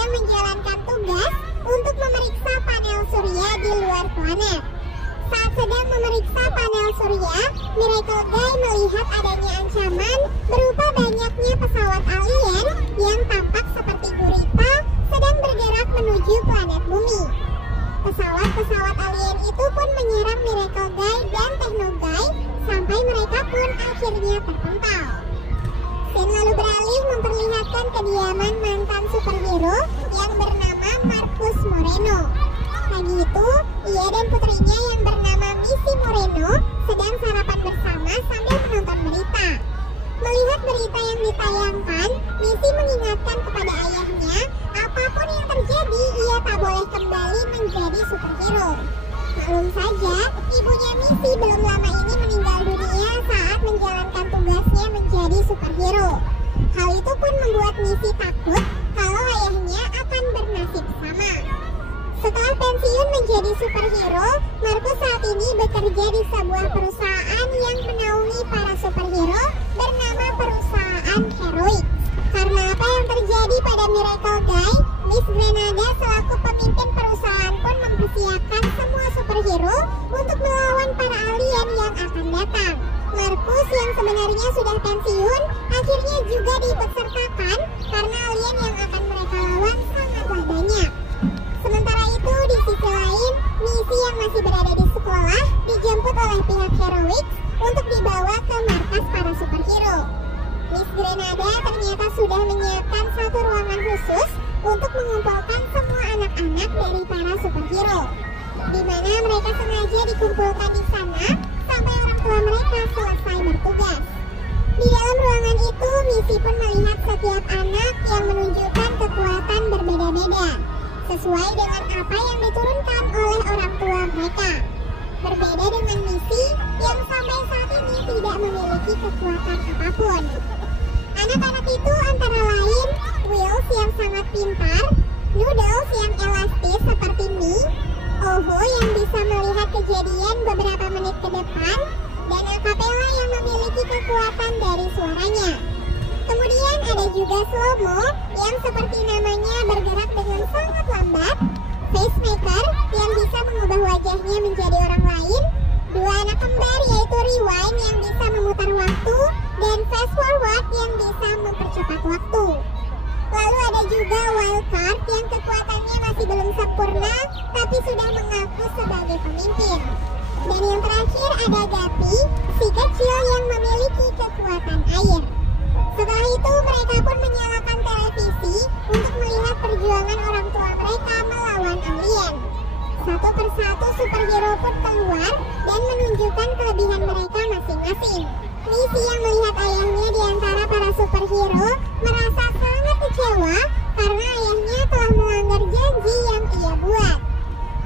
sedang menjalankan tugas untuk memeriksa panel surya di luar planet. Saat sedang memeriksa panel surya, Miracle Guy melihat adanya ancaman berupa banyaknya pesawat alien yang tampak seperti gurita sedang bergerak menuju planet bumi. Pesawat-pesawat alien itu pun menyerang Miracle Guy dan Techno Guy sampai mereka pun akhirnya terpental. Scene lalu beralih memperlihatkan kediaman mantan superhero yang bernama Marcus Moreno. Pagi itu, ia dan putrinya yang bernama Missy Moreno sedang sarapan bersama sambil menonton berita. Melihat berita yang ditayangkan, Missy mengingatkan kepada ayahnya, apapun yang terjadi, ia tak boleh kembali menjadi superhero. Maklum saja, ibunya Missy belum lama ini meninggal dunia saat menjalankan tugasnya menjadi superhero. Hal itu pun membuat Missy takut kalau ayahnya akan bernasib sama. Setelah pensiun menjadi superhero, Marcus saat ini bekerja di sebuah perusahaan yang menaungi para superhero bernama perusahaan Heroic. Karena apa yang terjadi pada Miracle Guy, Miss Granada selaku pemimpin perusahaan pun mempersiapkan semua superhero untuk melawan para alien yang akan datang. Marcus yang sebenarnya sudah pensiun akhirnya juga diikutsertakan karena alien yang akan mereka lawan sangatlah banyak. Sementara itu di sisi lain, Missy yang masih berada di sekolah dijemput oleh pihak Heroic untuk dibawa ke markas para superhero. Miss Granada ternyata sudah menyiapkan satu ruangan khusus untuk mengumpulkan semua anak-anak dari para superhero, di mana mereka sengaja dikumpulkan di sana sampai orang tua mereka selesai bertugas. Di dalam ruangan itu, Missy pun melihat setiap anak yang menunjukkan kekuatan berbeda-beda, sesuai dengan apa yang diturunkan oleh orang tua mereka. Berbeda dengan Missy yang sampai saat ini tidak memiliki kekuatan apapun. Anak-anak itu antara lain Wills yang sangat pintar, Noodles yang elastis seperti mie, Oho yang bisa melihat kejadian beberapa menit ke depan, dan Acapella yang memiliki kekuatan dari suaranya. Kemudian ada juga Slowmo yang seperti namanya bergerak dengan sangat lambat, Facemaker yang bisa mengubah wajahnya menjadi orang lain, dua anak kembar yaitu Rewind yang bisa memutar waktu, dan Fast Forward yang bisa mempercepat waktu. Lalu ada juga Wildcard yang kekuatannya masih belum sempurna tapi sudah mengaku sebagai pemimpin. Dan yang terakhir ada Guppy, si kecil yang memiliki kekuatan air. Setelah itu mereka pun menyalakan televisi untuk melihat perjuangan orang tua mereka melawan alien. Satu persatu superhero pun keluar dan menunjukkan kelebihan mereka masing-masing. Missy yang melihat ayahnya di antara para superhero merasa sangat kecewa karena ayahnya telah melanggar janji yang ia buat.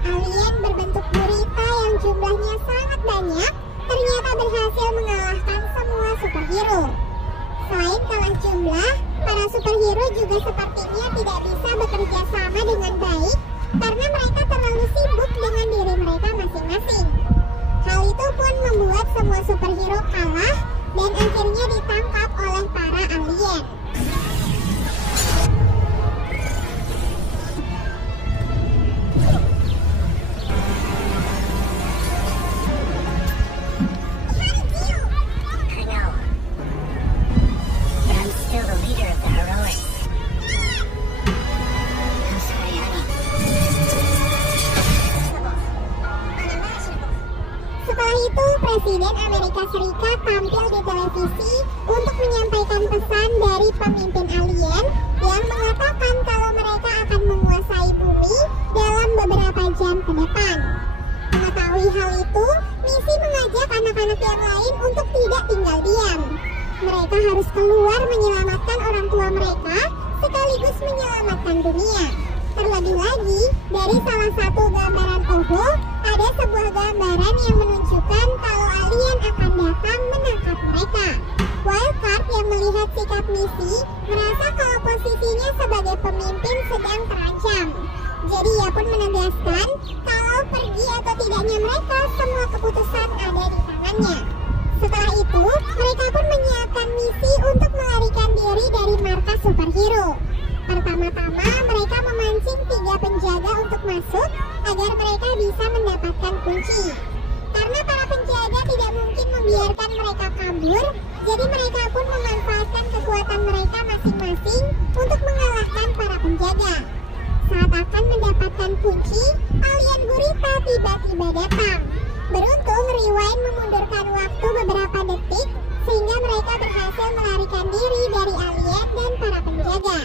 Alien berbentuk gurita yang jumlahnya sangat banyak ternyata berhasil mengalahkan semua superhero. Selain kalah jumlah, para superhero juga sepertinya tidak bisa bekerja sama dengan baik karena mereka terlalu sibuk dengan diri mereka masing-masing. Hal itu pun membuat semua superhero kalah dan akhirnya ditangkap oleh para alien. Presiden Amerika Serikat tampil di televisi untuk menyampaikan pesan dari pemimpin alien yang mengatakan kalau mereka akan menguasai bumi dalam beberapa jam ke depan. Mengetahui hal itu, Missy mengajak anak-anak yang lain untuk tidak tinggal diam. Mereka harus keluar menyelamatkan orang tua mereka sekaligus menyelamatkan dunia. Terlebih lagi, dari salah satu gambaran Oho, ada sebuah gambaran yang menunjukkan kalau alien akan datang menangkap mereka. Wildcard yang melihat sikap Missy merasa kalau posisinya sebagai pemimpin sedang terancam. Jadi ia pun menegaskan kalau pergi atau tidaknya mereka, semua keputusan ada di tangannya. Setelah itu, mereka pun menyiapkan misi untuk melarikan diri dari markas superhero. Pertama Pertama-tama mereka memancing 3 penjaga untuk masuk agar mereka bisa mendapatkan kunci. Karena para penjaga tidak mungkin membiarkan mereka kabur, jadi mereka pun memanfaatkan kekuatan mereka masing-masing untuk mengalahkan para penjaga. Saat akan mendapatkan kunci, alien gurita tiba-tiba datang. Beruntung Rewind memundurkan waktu beberapa detik sehingga mereka berhasil melarikan diri dari alien dan para penjaga.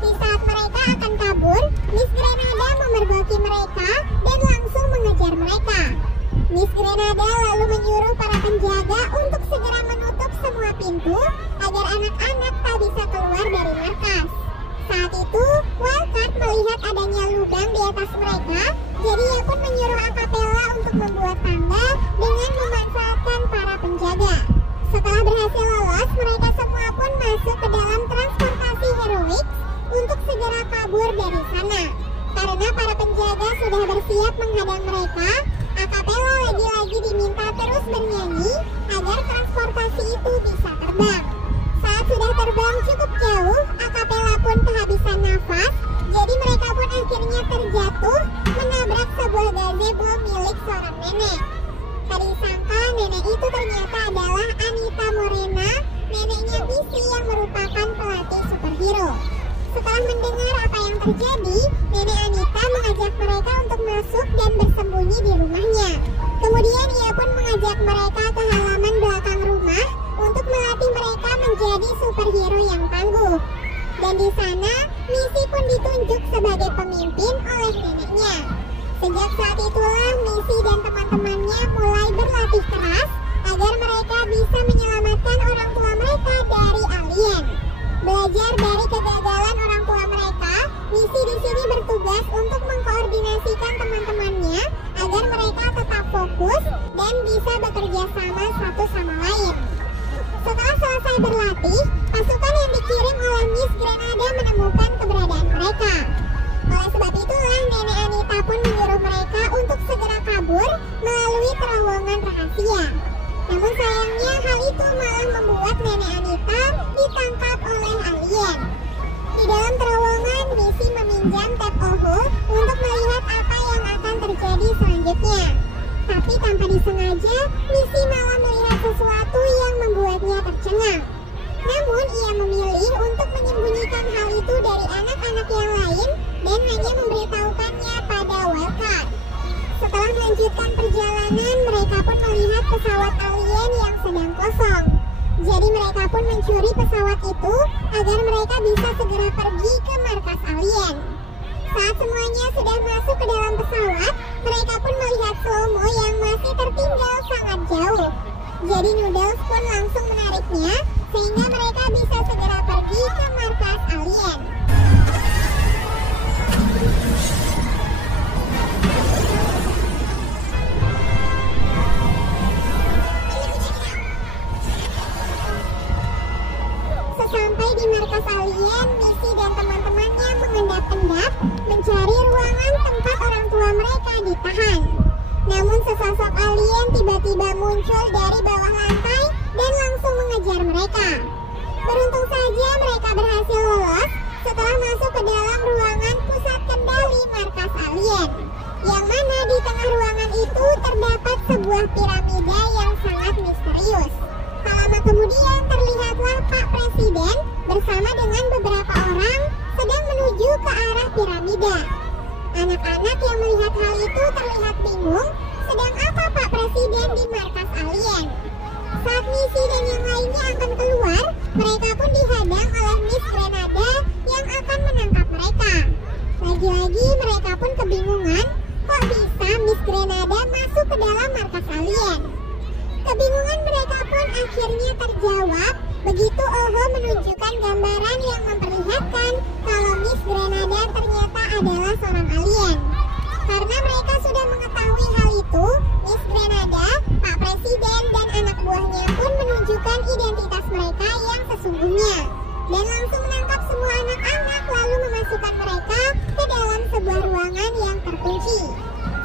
Di saat mereka akan kabur, Miss Grenada memergoki mereka dan langsung mengejar mereka. Miss Grenada lalu menyuruh para penjaga untuk segera menutup semua pintu agar anak-anak tak bisa keluar dari markas. Saat itu, Wildcard melihat adanya lubang di atas mereka, jadi ia pun menyuruh Acapella untuk membuat tangga dengan memanfaatkan para penjaga. Setelah berhasil lolos, mereka semua pun masuk ke dalam transportasi Heroics untuk segera kabur dari sana. Karena para penjaga sudah bersiap menghadang mereka, Acapella lagi-lagi diminta terus bernyanyi agar transportasi itu bisa terbang. Saat sudah terbang cukup jauh, Acapella pun kehabisan nafas, jadi mereka pun akhirnya terjatuh menabrak sebuah gazebo milik seorang nenek. Tadi sangka nenek itu ternyata adalah Anita Morena, neneknya PC yang merupakan pelatih superhero. Setelah mendengar apa yang terjadi, nenek Anita mengajak mereka untuk masuk dan bersembunyi di rumahnya. Kemudian ia pun mengajak mereka ke halaman belakang rumah untuk melatih mereka menjadi superhero yang tangguh. Dan di sana, Missy pun ditunjuk sebagai pemimpin oleh neneknya. Sejak saat itulah Missy dan teman-temannya mulai berlatih keras agar mereka bisa menyelamatkan orang tua mereka dari alien. Belajar dari kegagalan orang tua mereka, Missy di sini bertugas untuk mengkoordinasikan teman-temannya agar mereka tetap fokus dan bisa bekerja sama satu sama lain. Setelah selesai berlatih, pasukan yang dikirim oleh Miss Grenada menemukan keberadaan mereka. Oleh sebab itulah nenek Anita pun menyuruh mereka untuk segera kabur melalui terowongan rahasia. Namun sayangnya hal itu malah membuat nenek Anita ditangkap oleh alien. Di dalam terowongan, Missy meminjam tab Oho untuk melihat apa yang akan terjadi selanjutnya. Tapi tanpa disengaja, Missy malah melihat sesuatu yang membuatnya tercengang. Namun ia memilih untuk menyembunyikan hal itu dari anak-anak yang lain dan hanya memberitahukannya pada Wildcard. Setelah melanjutkan perjalanan, mereka pun melihat pesawat alien yang sedang kosong. Jadi mereka pun mencuri pesawat itu agar mereka bisa segera pergi ke markas alien. Saat semuanya sudah masuk ke dalam pesawat, mereka pun melihat Slow-Mo yang masih tertinggal sangat jauh. Jadi Noodles pun langsung menariknya sehingga mereka bisa segera pergi ke markas alien. Sesampai di markas alien, Missy dan teman-temannya mengendap-endap mencari ruangan tempat orang tua mereka ditahan. Namun sesosok alien tiba-tiba muncul dari bawah lantai dan langsung mengejar mereka. Beruntung saja mereka berhasil lolos setelah masuk ke dalam ruangan pusat kendali markas alien, yang mana di tengah ruangan itu terdapat sebuah piramida yang sangat misterius. Tak lama kemudian terlihatlah Pak Presiden bersama dengan beberapa orang sedang menuju ke arah piramida. Anak-anak yang melihat hal itu terlihat bingung, sedang apa Pak Presiden di markas alien. Saat Missy dan yang lainnya akan keluar, mereka pun dihadang oleh Miss Grenada yang akan menangkap mereka. Lagi-lagi mereka pun kebingungan, kok bisa Miss Grenada masuk ke dalam markas alien. Kebingungan mereka pun akhirnya terjawab begitu Oho menunjukkan gambaran yang memperlihatkan kalau Miss Grenada ternyata adalah seorang alien. Karena mereka sudah mengetahui hal itu, Miss Grenada, Pak Presiden, dan anak buahnya pun menunjukkan identitas mereka yang sesungguhnya dan langsung menangkap semua anak-anak lalu memasukkan mereka ke dalam sebuah ruangan yang terkunci.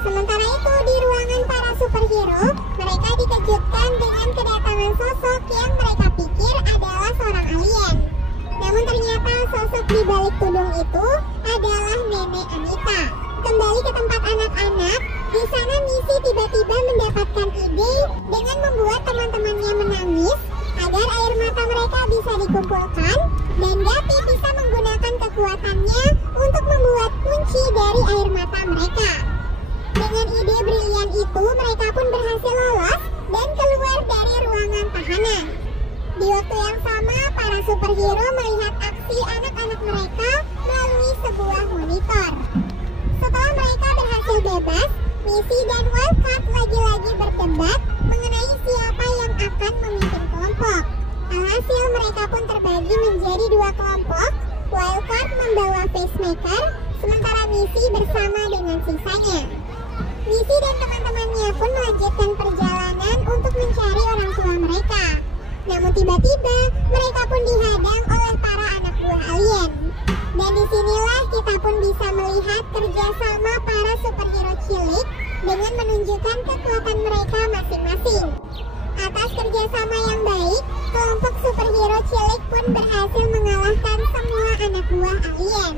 Sementara itu di ruangan para superhero, mereka dikejutkan dengan kedatangan sosok yang mereka pikir adalah seorang alien. di balik tudung itu adalah Nenek Anita. Kembali ke tempat anak-anak, di sana Missy tiba-tiba mendapatkan ide dengan membuat teman-temannya menangis agar air mata mereka bisa dikumpulkan dan Daphne bisa menggunakan kekuatannya untuk membuat kunci dari air mata mereka. Dengan ide brilian itu, mereka pun berhasil lolos dan keluar dari ruangan tahanan. Di waktu yang sama, para superhero melihat aksi anak-anak mereka melalui sebuah monitor. Setelah mereka berhasil bebas, Missy dan Wildcard lagi-lagi berdebat mengenai siapa yang akan memimpin kelompok. Alhasil mereka pun terbagi menjadi dua kelompok. Wildcard membawa Pacemaker, sementara Missy bersama dengan sisanya. Missy dan teman-temannya pun melanjutkan perjalanan untuk mencari orang tua mereka. Namun tiba-tiba mereka pun dihadang oleh para anak buah alien. Dan disinilah kita pun bisa melihat kerjasama para superhero cilik dengan menunjukkan kekuatan mereka masing-masing. Atas kerjasama yang baik, kelompok superhero cilik pun berhasil mengalahkan semua anak buah alien.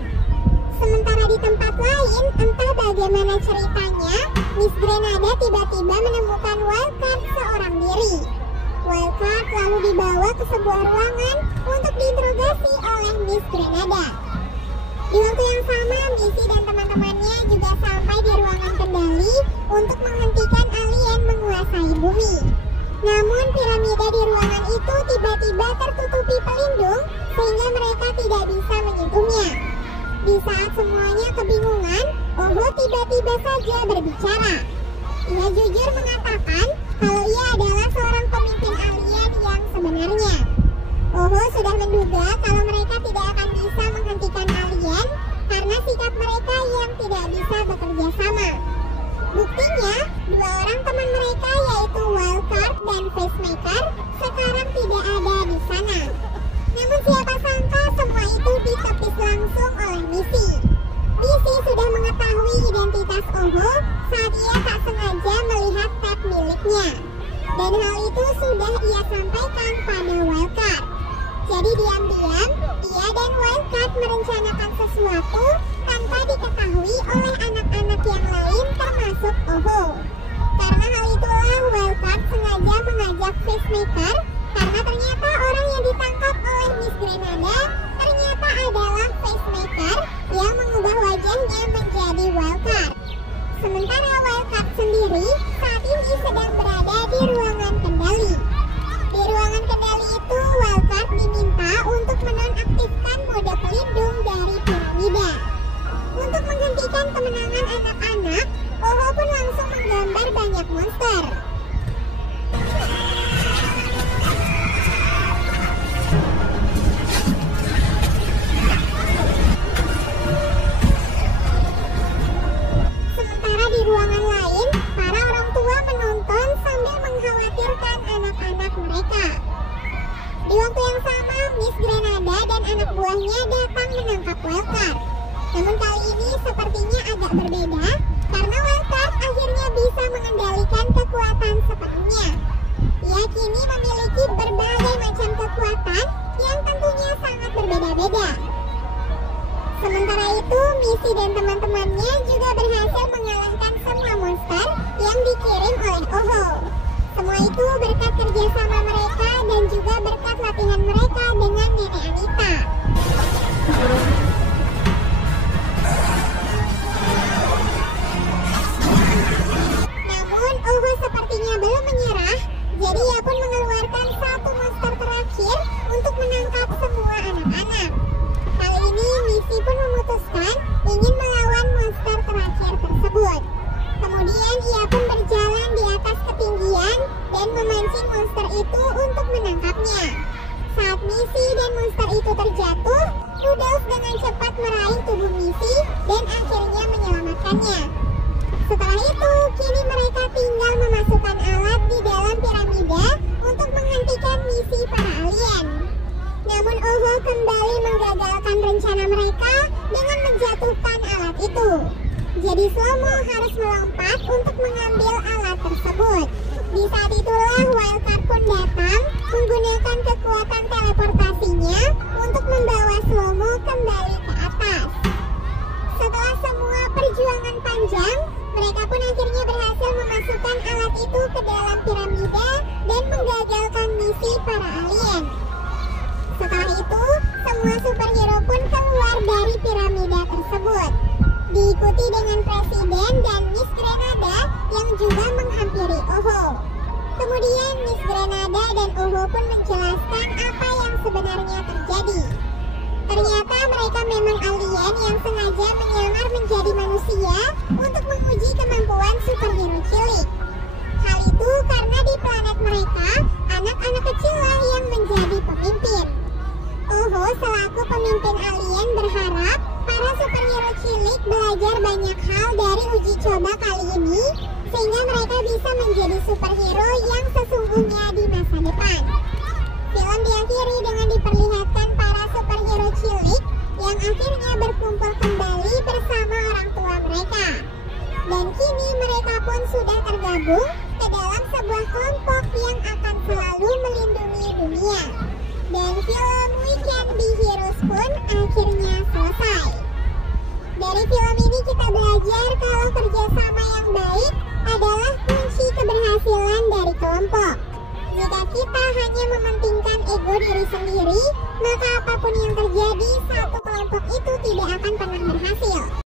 Sementara di tempat lain, entah bagaimana ceritanya, Miss Grenada tiba-tiba menemukan Wildcard seorang diri. Wildcard lalu dibawa ke sebuah ruangan untuk diinterogasi oleh Miss Grenada. Di waktu yang sama, Missy dan teman-temannya juga sampai di ruangan kendali untuk menghentikan alien menguasai bumi. Namun piramida di ruangan itu tiba-tiba tertutupi pelindung sehingga mereka tidak bisa menyentuhnya. Di saat semuanya kebingungan, Oho tiba-tiba saja berbicara. Ia jujur mengatakan kalau ia adalah seorang pemimpin alien yang sebenarnya. Oho sudah menduga kalau mereka tidak akan bisa menghentikan alien karena sikap mereka yang tidak bisa bekerja sama. Buktinya, dua orang teman mereka yaitu Wildcard dan Pacemaker sekarang tidak ada di sana. Namun siapa sangka semua itu ditepis langsung oleh Missy. Missy sudah mengetahui identitas Oho saat ia tak sengaja melihat tab miliknya. Dan hal itu sudah ia sampaikan pada Wildcard. Jadi diam-diam, ia dan Wildcard merencanakan sesuatu tanpa diketahui oleh anak-anak yang lain termasuk Oho. Karena hal itulah Wildcard sengaja mengajak Pacemaker karena ternyata orang yang ditangkap oleh Miss Grenada ternyata adalah Pacemaker yang mengubah wajahnya menjadi Wildcard. Sementara Wildcard sendiri saat ini sedang berada di ruangan kendali. Di ruangan kendali itu, Wildcard diminta untuk menonaktifkan mode pelindung dari piramida. Untuk menghentikan kemenangan anak-anak, Oho pun langsung menggambar banyak monster. Sementara di ruangan lain, para orang tua menonton sambil mengkhawatirkan anak-anak mereka. Di waktu yang sama, Miss Grenada dan anak buahnya datang menangkap Wildcard. Namun kali ini sepertinya agak berbeda, karena Wildcard akhirnya bisa mengendalikan kekuatan sepenuhnya. Ia kini memiliki berbagai macam kekuatan yang tentunya sangat berbeda-beda. Sementara itu, Missy dan teman-temannya juga berhasil mengalahkan semua monster yang dikirim oleh Oho. Semua itu berkat kerjasama mereka dan juga berkat latihan mereka dengan Nenek Anita. Namun Oho sepertinya belum menyerah, jadi ia pun mengeluarkan satu monster terakhir untuk menangkap semua anak-anak. Kali ini Missy pun memutuskan ingin melawan monster terakhir tersebut. Kemudian ia pun berjalan di atas ketinggian dan memancing monster itu untuk menangkapnya. Saat Missy dan monster itu terjatuh, Rudolph dengan cepat meraih tubuh Missy dan akhirnya menyelamatkannya. Setelah itu, kini mereka tinggal memasukkan alat di dalam piramida untuk menghentikan misi para alien. Namun Oho kembali menggagalkan rencana mereka dengan menjatuhkan alat itu. Jadi Slomo harus melompat untuk mengambil alat tersebut. Di saat itulah Wildcard pun datang menggunakan kekuatan teleportasinya untuk membawa Slomo kembali perjuangan panjang, mereka pun akhirnya berhasil memasukkan alat itu ke dalam piramida dan menggagalkan misi para alien. Setelah itu, semua superhero pun keluar dari piramida tersebut, diikuti dengan Presiden dan Miss Grenada yang juga menghampiri Oho. Kemudian Miss Grenada dan Oho pun menjelaskan apa yang sebenarnya terjadi. Ternyata mereka memang alien yang sengaja menyamar menjadi manusia untuk menguji kemampuan superhero cilik. Hal itu karena di planet mereka, anak-anak kecillah yang menjadi pemimpin. Oho selaku pemimpin alien berharap para superhero cilik belajar banyak hal dari uji coba kali ini, sehingga mereka bisa menjadi superhero yang sesungguhnya di masa depan. Film diakhiri dengan diperlihatkan para superhero cilik yang akhirnya berkumpul kembali bersama orang tua mereka. Dan kini mereka pun sudah tergabung ke dalam sebuah kelompok yang akan selalu melindungi dunia. Dan film We Can Be Heroes pun akhirnya selesai. Dari film ini kita belajar kalau kerjasama yang baik adalah kunci keberhasilan dari kelompok. Jika kita hanya mementingkan ego diri sendiri, maka apapun yang terjadi, satu kelompok itu tidak akan pernah berhasil.